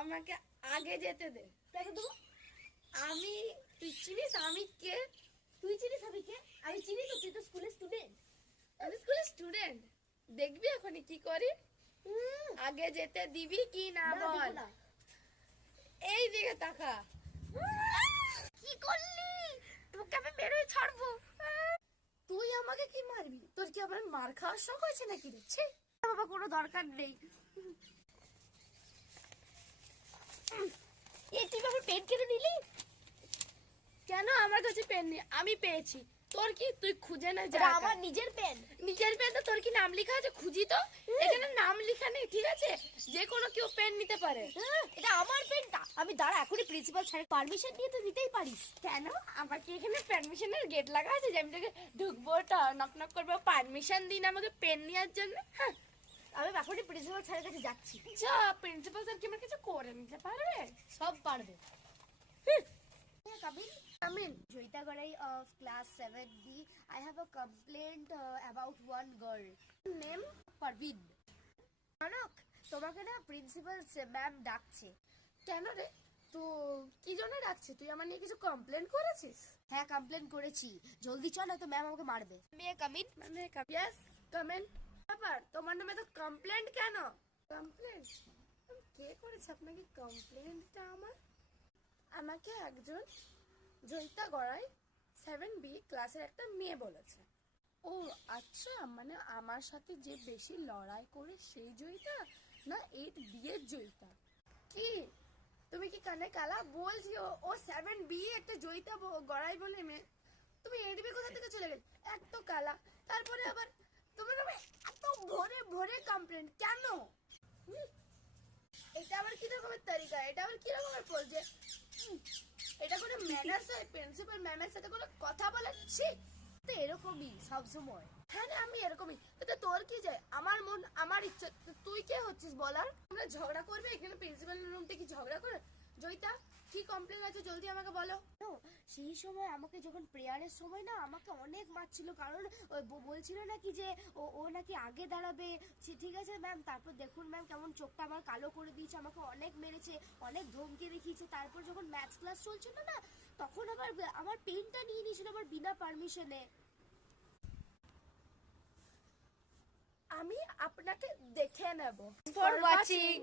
আমাকে আগে যেতে দে। কেন দেবো? আমি, তুই চিনিস আমি কে? তুই চিনিস আমি কে? আমি চিনি তো, তুই তো স্কুলের স্টুডেন্ট। আমি স্কুলের স্টুডেন্ট। দেখবি এখন কি করি। আগে যেতে দিবি কি না বল। এই দিকে তাকা। কি করলি? তোকে আমি মেরে ছাড়বো। তুই আমাকে কি মারবি? তোর কি আমার মার খাওয়ার শখ হয়েছে নাকি রে? ছি, বাবা কোনো দরকার নেই। এই তুই আমার পেন কেটে নিলি কেন? আমার কাছে পেন নেই, আমি পেয়েছি। তোর কি? তুই খুঁজে না যা। এটা আমার নিজের পেন। নিজের পেন তো? তোর কি নাম লেখা আছে? খুঁজি তো। এখানে নাম লেখা নেই, ঠিক আছে? যে কোনো কেউ পেন নিতে পারে। এটা আমার পেনটা। আমি দাঁড়া, এখনই প্রিন্সিপাল স্যারের পারমিশন নিয়ে তো দিতেই পারিস। কেন? আমার কি এখানে পারমিশনের গেট লাগা আছে যে আমি তোকে ঢুকবো, নক নক করবো, পারমিশন দিন আমাকে পেন নেওয়ার জন্য? হ্যাঁ, আমি এখনই প্রিন্সিপাল স্যারের কাছে যাচ্ছি। যা। প্রিন্সিপাল স্যার কি আমার কিছু করে নিতে পারবে? সব পারবে। Come in. আমি Joita Garai of class 7B. I have a complaint about one girl. Name Parveen. Anak, তোমাকে না প্রিন্সিপাল ম্যাম ডাকছে। কেন রে? তো কি জন্য ডাকছে? তুই আমার নিয়ে কিছু কমপ্লেন করেছিস? হ্যাঁ, কমপ্লেন করেছি। জলদি চল, না তো ম্যাম আমাকে মারবে। মে কাম ইন। মানে ইয়েস, কমেন্ট। ব্যাপার, তোমার নামে তো কমপ্লেন্ট কেন? কমপ্লেন্ট কে করেছে আপনাকে কমপ্লেন্টটা? আমাকে একজন জয়িতা গড়াই 7B ক্লাসের একটা মেয়ে বলেছে। ও আচ্ছা, মানে আমার সাথে যে বেশি লড়াই করে সেই জয়িতা, না 8B এর জয়িতা? কি তুমি কি কানে কালা? বলছি ও 7B একটা জয়িতা গড়াই বলে মেয়ে। তুমি 8B কোথা থেকে চলে গেলে? এক তো কালা, তারপরে আবার তোমার নামে এত ভরে ভরে কমপ্লেন্ট কেন? এটা আবার কি রকমের তরিকা? এটা আবার কি রকমের বলছে? এটা কোনো ম্যানার্স হয়? প্রিন্সিপাল ম্যামের সাথে কোনো কথা বলাচ্ছি? তো এরকমই সবসময়। হ্যাঁ রে, আমি এরকমই। তো তোর কি যায়? আমার মন আমার ইচ্ছা। তুই কে হচ্ছিস বলার? আমরা ঝগড়া করবে এখানে প্রিন্সিপাল রুম থেকে? ঝগড়া করে? জয়িতা, কি কমপ্লেন আছে জলদি আমাকে বলো। সেই সময় আমাকে যখন প্রেয়ারের সময় না আমাকে অনেক মারছিল, কারণ বলছিল নাকি যে ও নাকি আগে দাঁড়াবে। ঠিক আছে ম্যাম, তারপর দেখুন ম্যাম কেমন চোখটা আমার কালো করে দিয়েছে, আমাকে অনেক মেরেছে, অনেক ধমকি দেখিয়েছে। তারপর যখন ম্যাথস ক্লাস চলছিল না, তখন আবার আমার পেনটা নিয়ে নিয়েছিল আবার বিনা পারমিশনে। আমি আপনাকে দেখে নেব। For watching.